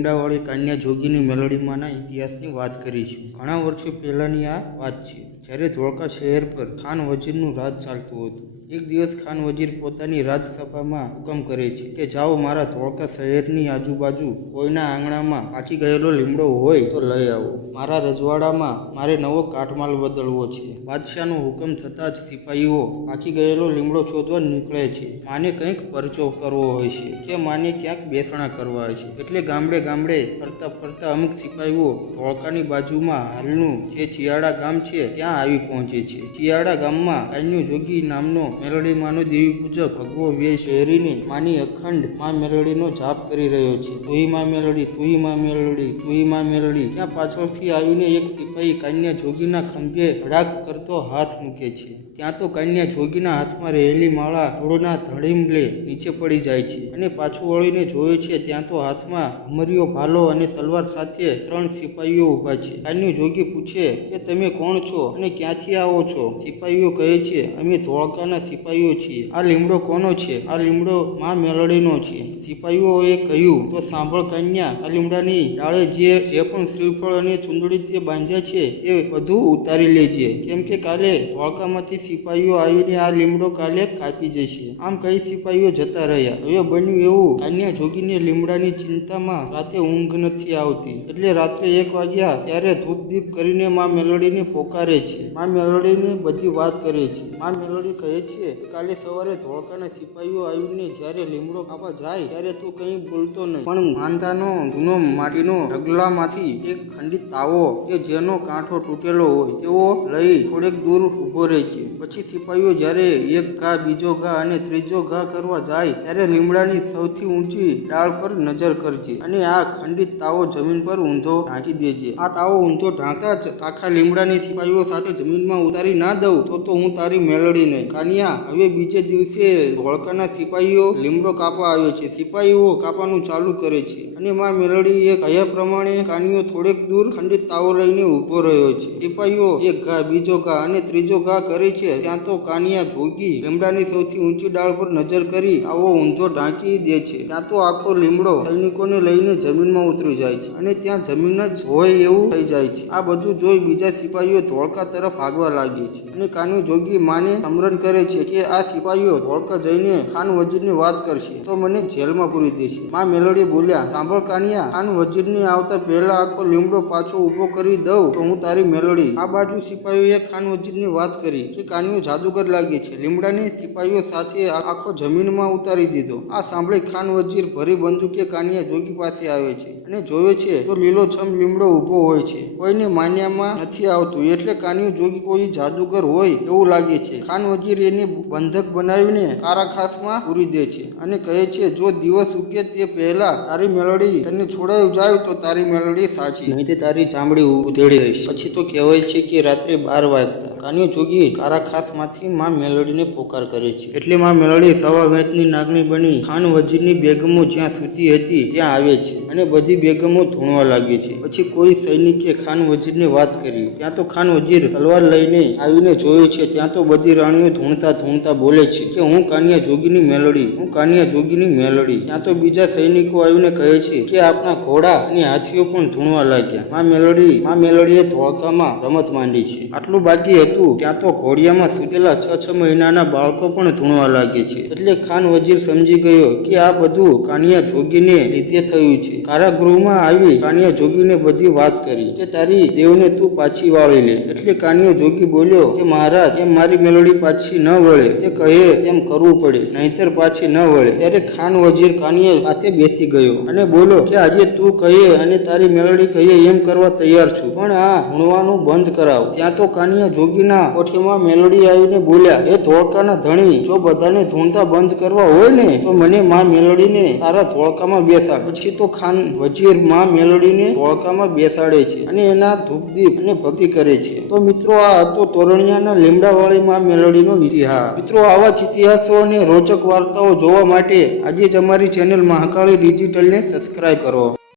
લીમડાવાળી કાન્યા જોગીની મેલોડીમાંના ઇતિહાસની વાત કરીશું। ઘણા વર્ષો પહેલાની આ વાત છે, જ્યારે ધોળકા શહેર પર ખાન વજીરનું રાજ ચાલતું હતું। એક દિવસ ખાન વજીર પોતાની રાજસભામાં હુકમ કરે છે કે જાઓ, મારા ધોળકા શહેરની આજુબાજુ કોઈના આંગણામાં પાકી ગયેલો લીમડો હોય તો લઈ આવો। મારા રજવાડામાં મારે નવો કાટમાળ બદલવો છે। બાદશાહનો હુકમ થતાં જ સિપાહીઓ પાકી ગયેલો લીમડો શોધવા નીકળે છે। માને કંઈક પરચો કરવો હોય છે કે માને ક્યાંક બેસણા કરવા હોય છે, એટલે ગામડે ગામડે ફરતા ફરતા અમુક સિપાહીઓ ધોળકાની બાજુમાં હાલનું જે ચિયાડા ગામ છે ત્યાં આવી પહોંચે છે। ચિયાડા ગામમાં કાન્યો જોગી નામનો મેલોડીમાંનો દેવી પૂજક ભગવો વેશ પહેરીને માની અખંડ મા મેલોડીનો જાપ કરી રહ્યો છે। તુહી મા મેલોડી, તુહી મા મેલોડી, તુહી મા મેલોડી। ત્યાં પાછળથી આવીને એક સિપાહી કાન્યા જોગીના ખંભે ધડાક કરતો હાથ મૂકે છે। ત્યાં તો કાન્યા જોગીના હાથમાં રહેલી માળા ધૂળના ધડીમલે નીચે પડી જાય છે અને પાછું વળીને જોયે છે ત્યાં તો હાથમાં ભમરીયો, ભાલો અને તલવાર સાથે 3 સિપાહીઓ ઊભા છે। કાન્યો જોગી પૂછે કે તમે કોણ છો અને ક્યાંથી આવો છો? સિપાહીઓ કહે છે, અમે ધોળકાના સિપાહીઓ છીએ। આ લીમડો કોનો છે? આ લીમડો મા મેલોડીનો છે। સિપાહીઓએ કહ્યું, તો સાંભળ કાન્યા, આ લીમડાની ડાળે જે પણ શ્રીફળ અને ચૂંદડી તે બાંધ્યા છે તે બધું ઉતારી લેજે, કેમ કે કાલે ધોળકામાંથી સિપાહીઓ આવીને આ લીમડો કાલે કાપી જશે। આમ કહી સિપાહીઓ જતા રહ્યા। હવે બન્યું એવું, કાન્યા જોગીને લીમડાની ચિંતામાં રાતે ઊંઘ નથી આવતી, એટલે રાત્રે 1 વાગ્યા ત્યારે ધૂપ દીપ કરીને મા મેલોડીને પોકારે છે। મા મેલોડીને બધી વાત કરે છે। મા મેલોડી કહે છે, કાલે સવારે ધોળકાના સિપાહીઓ આવીને જ્યારે લીમડો કાપવા જાય ત્યારે તું કંઈ બોલતો નહીં, પણ માંદાનો જૂનો માટીનો ઢગલામાંથી એક ખંડિત તાવો કે જેનો કાંઠો તૂટેલો હોય તેવો લઈ થોડેક દૂર ઊભો રહે છે। પછી સિપાહીઓ જ્યારે એક ઘા, બીજો ઘા અને ત્રીજો ઘા કરવા જાય ત્યારે લીમડાની સૌથી ઊંચી ડાળ પર નજર કરજે અને આ ખંડિત તાવો જમીન પર ઊંધો ઢાંકી દેજે। આ તાવો ઊંધો ઢાંકતા જ આખા લીમડાની સિપાહીઓ સાથે જમીનમાં ઉતારી ના દઉં તો હું તારી મેલોડી નહીં। કાન્યા, હવે બીજે દિવસે ધોળકાના સિપાહીઓ લીમડો કાપવા આવે છે। સિપાહીઓ કાપવાનું ચાલુ કરે છે અને મા મેલોડીએ કહ્યા પ્રમાણે કાન્યો થોડેક દૂર ખંડિત તાવો લઈને ઊભો રહ્યો છે। સિપાહીઓ એક ઘા, બીજો ઘા અને ત્રીજો ઘા કરે છે ત્યાં તો કાન્યા જોગી લીમડાની સૌથી ઊંચી ડાળ પર નજર કરી તાવો ઊંધો ઢાંકી દે છે। ત્યાં તો આખો લીમડો સૈનિકોને લઈને જમીનમાં ઉતરી જાય છે અને ત્યાં જમીન જ હોય એવું થઈ જાય છે। આ બધું જોઈ બીજા સિપાહીઓ ધોળકા તરફ ભાગવા લાગે છે અને કાન્યો જોગી માને સમરણ કરે છે કે આ સિપાહીઓ ધોળકા જઈને ખાન વજીરને વાત કરશે તો મને જેલમાં પૂરી દેશે। મા મેલોડી બોલ્યા, સાંભળ કાન્યા, ખાન વજીરને આવતા પહેલા આખો લીમડો પાછો ઊભો કરી દઉં તો હું તારી મેલોડી। આ બાજુ સિપાહીઓએ ખાન વજીરની વાત કરી કે કાન્યો જાદુગર લાગે છે, લીમડાની સિપાહીઓ સાથે આખો જમીનમાં ઉતારી દીધો। આ સાંભળી ખાન વજીર ભરી બંદૂકે કાન્યા જોગી પાસે આવે છે અને જોવે છે તો લીલોછમ લીમડો ઊભો હોય છે, કોઈને માન્યામાં નથી આવતું, એટલે કાન્યો જોગી કોઈ જાદુગર હોય એવું લાગે છે। ખાન વજીર એને બંધક બનાવીને કારાખાસમાં પૂરી દે છે અને કહે છે, જો દિવસ ઉગે તે પહેલા તારી મેલોડી તને છોડાવી જાય તો તારી મેલોડી સાચી, નહીં તે તારી ચામડી ઉધેડી દઈશ। પછી તો કહેવાય છે કે રાત્રે 12 વાગતા કાન્યો જોગી કારાખાસમાંથી મા મેલોડીને પોકાર કરે છે, એટલે મા મેલોડી સવા વેંતની નાગણી બની ખાન વજીરની બેગમો જ્યાં સૂતી હતી ત્યાં આવે છે અને બધી બેગમો ધૂણવા લાગે છે। પછી કોઈ સૈનિકે ખાન વજીરને વાત કરી। ત્યાં તો ખાન વજીર તલવાર લઈને આવીને જોયું છે ત્યાં તો બધી રાણીઓ ધૂણતા ધૂણતા બોલે છે કે હું કાન્યા જોગીની મેલોડી, હું કાન્યા જોગીની મેલોડી। ત્યાં તો બીજા સૈનિકો આવીને કહે છે કે આપણા ઘોડા અને હાથીઓ પણ ધૂણવા લાગ્યા। મા મેલોડીએ ધોળકામાં રમત માંડી છે। આટલું બાકી હતું ત્યાં તો ઘોડિયામાં સૂતેલા 6 મહિનાના બાળકો પણ ધૂણવા લાગે છે। એટલે ખાન વજીર સમજી ગયો કે આ બધું કાન્યા જોગીને લીધે થયું છે। કારાગૃહમાં આવી કાન્યા જોગીને બધી વાત કરી કે તારી દેવને તું પાછી વાળી લે। એટલે કાન્યો જોગી બોલ્યો કે મહારાજ, એમ મારી મેલોડી પાછી ન વળે, તે કહે તેમ કરવું પડે, નહીંતર પાછી ન વળે। ત્યારે ખાન વજીર કાન્યા પાસે બેસી ગયો અને બોલ્યો કે આજે તું કહે અને તારી મેલોડી કહે એમ કરવા તૈયાર છું, પણ આ ધૂણવાનું બંધ કરાવ। ત્યાં તો કાન્યા જોગીના કોઠીમાં મેલોડી આવીને બોલ્યા, હે ધોળકાના ધણી, જો બધાને ધૂણતા બંધ કરવા હોય ને તો મને મા મેલોડીને તારા ધોળકામાં બેસાડ। પછી તો ખાન વજીર મા મેલોડીને ધોળકામાં બેસાડે છે અને એના ધૂપદીપ અને ભક્તિ કરે છે। તો મિત્રો, આ હતો તોરણિયાના લીમડાવાળી મા મેલોડીનો ઇતિહાસ। મિત્રો, આવા જ ઇતિહાસો અને રોચક વાર્તાઓ જોવા માટે આજે જ અમારી ચેનલ મહાકાળી ડિજિટલને સબસ્ક્રાઇબ કરો।